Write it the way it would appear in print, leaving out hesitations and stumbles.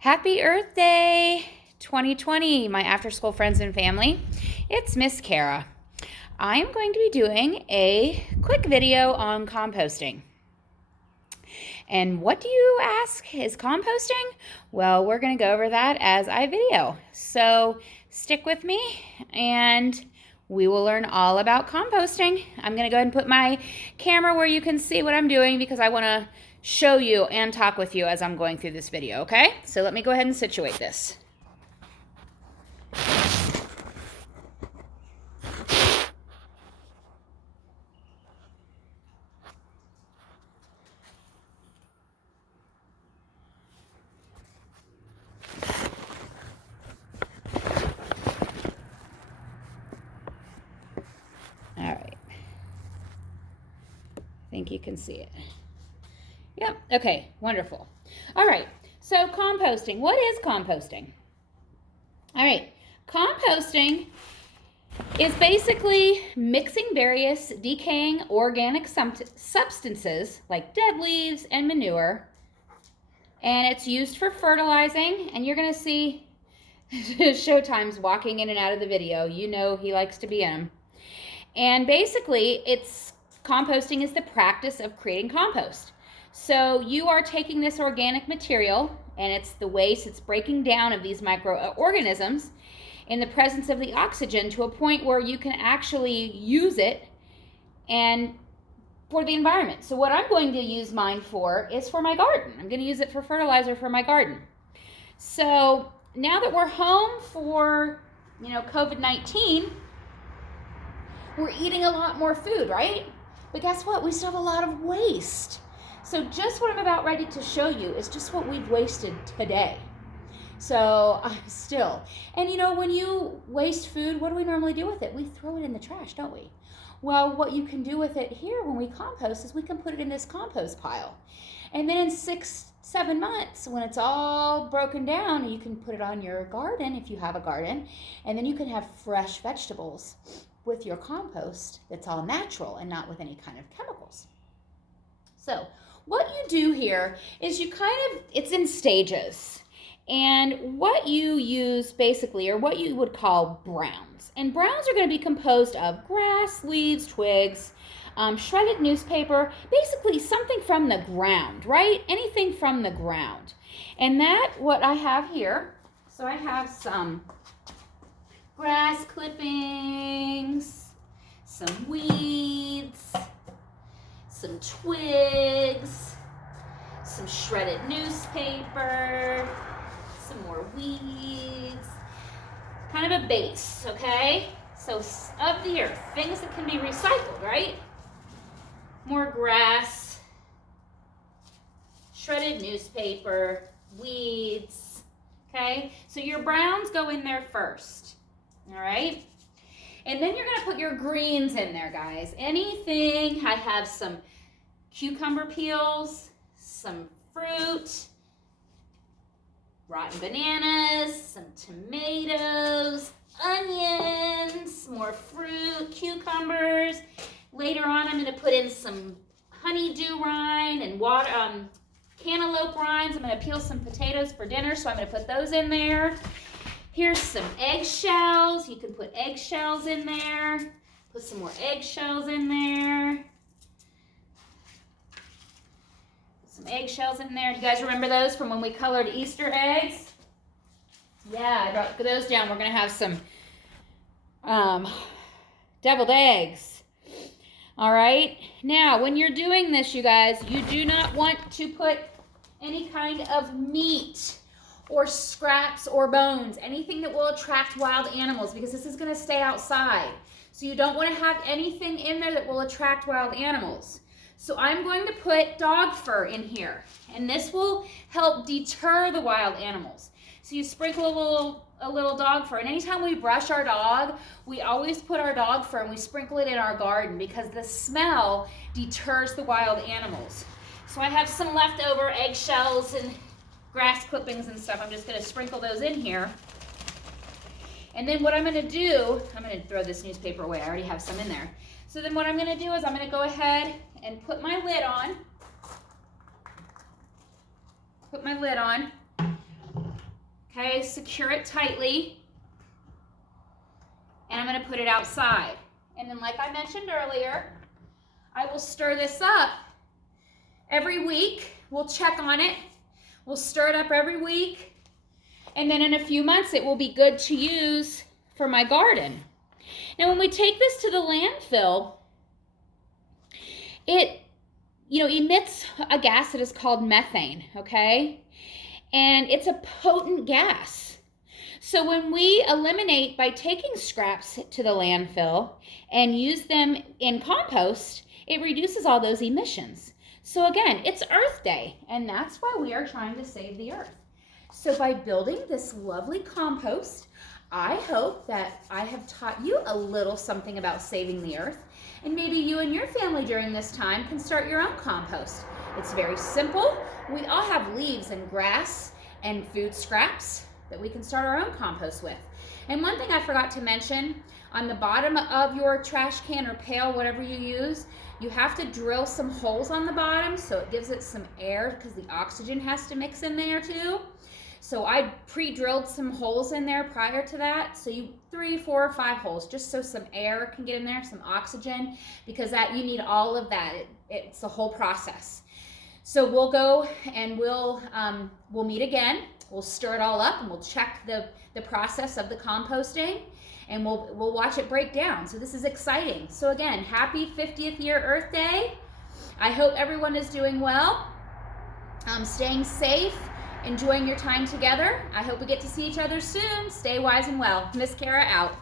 Happy Earth Day 2020, my after school friends and family. It's Miss Cara. I am going to be doing a quick video on composting. And what do you ask is composting? Well, we're going to go over that as I video. So stick with me and we will learn all about composting. I'm going to go ahead and put my camera where you can see what I'm doing because I want to show you and talk with you as I'm going through this video, okay? So let me go ahead and situate this. All right. I think you can see it. Yep, okay, wonderful. All right, so composting. What is composting? All right, composting is basically mixing various decaying organic substances like dead leaves and manure, and it's used for fertilizing, and you're gonna see Showtime's walking in and out of the video. You know he likes to be in them. And basically, composting is the practice of creating compost. So you are taking this organic material, and it's the waste, it's breaking down of these microorganisms in the presence of the oxygen to a point where you can actually use it and for the environment. So what I'm going to use mine for is for my garden. I'm going to use it for fertilizer for my garden. So now that we're home for, COVID-19, we're eating a lot more food, right? But guess what? We still have a lot of waste. So just what I'm about ready to show you is just what we've wasted today. So when you waste food, what do we normally do with it? We throw it in the trash, don't we? Well, what you can do with it here when we compost is we can put it in this compost pile. And then in 6-7 months, when it's all broken down, you can put it on your garden if you have a garden, and then you can have fresh vegetables with your compost that's all natural and not with any kind of chemicals. So what you do here is it's in stages. And what you use basically are what you would call browns. And browns are going to be composed of grass, leaves, twigs, shredded newspaper, basically something from the ground, right? Anything from the ground. And what I have here, so I have some grass clippings, some weeds, some twigs, some shredded newspaper, some more weeds, kind of a base, okay? So of the earth, things that can be recycled, right? More grass, shredded newspaper, weeds, okay? So your browns go in there first, all right? And then you're gonna put your greens in there, guys. Anything, I have some cucumber peels, some fruit, rotten bananas, some tomatoes, onions, more fruit, cucumbers. Later on, I'm gonna put in some honeydew rind and cantaloupe rinds. I'm gonna peel some potatoes for dinner, so I'm gonna put those in there. Here's some eggshells. You can put eggshells in there. Put some more eggshells in there. Put some eggshells in there. Do you guys remember those from when we colored Easter eggs? Yeah, I brought those down. We're going to have some deviled eggs. All right. Now, when you're doing this, you guys, you do not want to put any kind of meat or scraps or bones, anything that will attract wild animals, because this is going to stay outside. So you don't want to have anything in there that will attract wild animals. So I'm going to put dog fur in here, and this will help deter the wild animals. So you sprinkle a little dog fur, and anytime we brush our dog, we always put our dog fur and we sprinkle it in our garden because the smell deters the wild animals. So I have some leftover eggshells and grass clippings and stuff. I'm just going to sprinkle those in here. And then what I'm going to do, I'm going to throw this newspaper away. I already have some in there. So then what I'm going to do is I'm going to go ahead and put my lid on. Okay, secure it tightly. And I'm going to put it outside. And then like I mentioned earlier, I will stir this up every week. We'll check on it. We'll stir it up every week. And then in a few months, it will be good to use for my garden. Now, when we take this to the landfill, it, emits a gas that is called methane, okay? And it's a potent gas. So when we eliminate by taking scraps to the landfill and use them in compost, it reduces all those emissions. So again, it's Earth Day, and that's why we are trying to save the earth. So by building this lovely compost, I hope that I have taught you a little something about saving the earth, and maybe you and your family during this time can start your own compost. It's very simple. We all have leaves and grass and food scraps that we can start our own compost with. And one thing I forgot to mention, on the bottom of your trash can or pail, whatever you use, you have to drill some holes on the bottom so it gives it some air, because the oxygen has to mix in there too. So I pre-drilled some holes in there prior to that. So 3, 4, or 5 holes, just so some air can get in there, some oxygen, because you need all of that. It's the whole process. So we'll go and we'll meet again. We'll stir it all up and we'll check the process of the composting, and we'll watch it break down. So this is exciting. So again, happy 50th year Earth Day. I hope everyone is doing well, staying safe, enjoying your time together. I hope we get to see each other soon. Stay wise and well. Miss Cara out.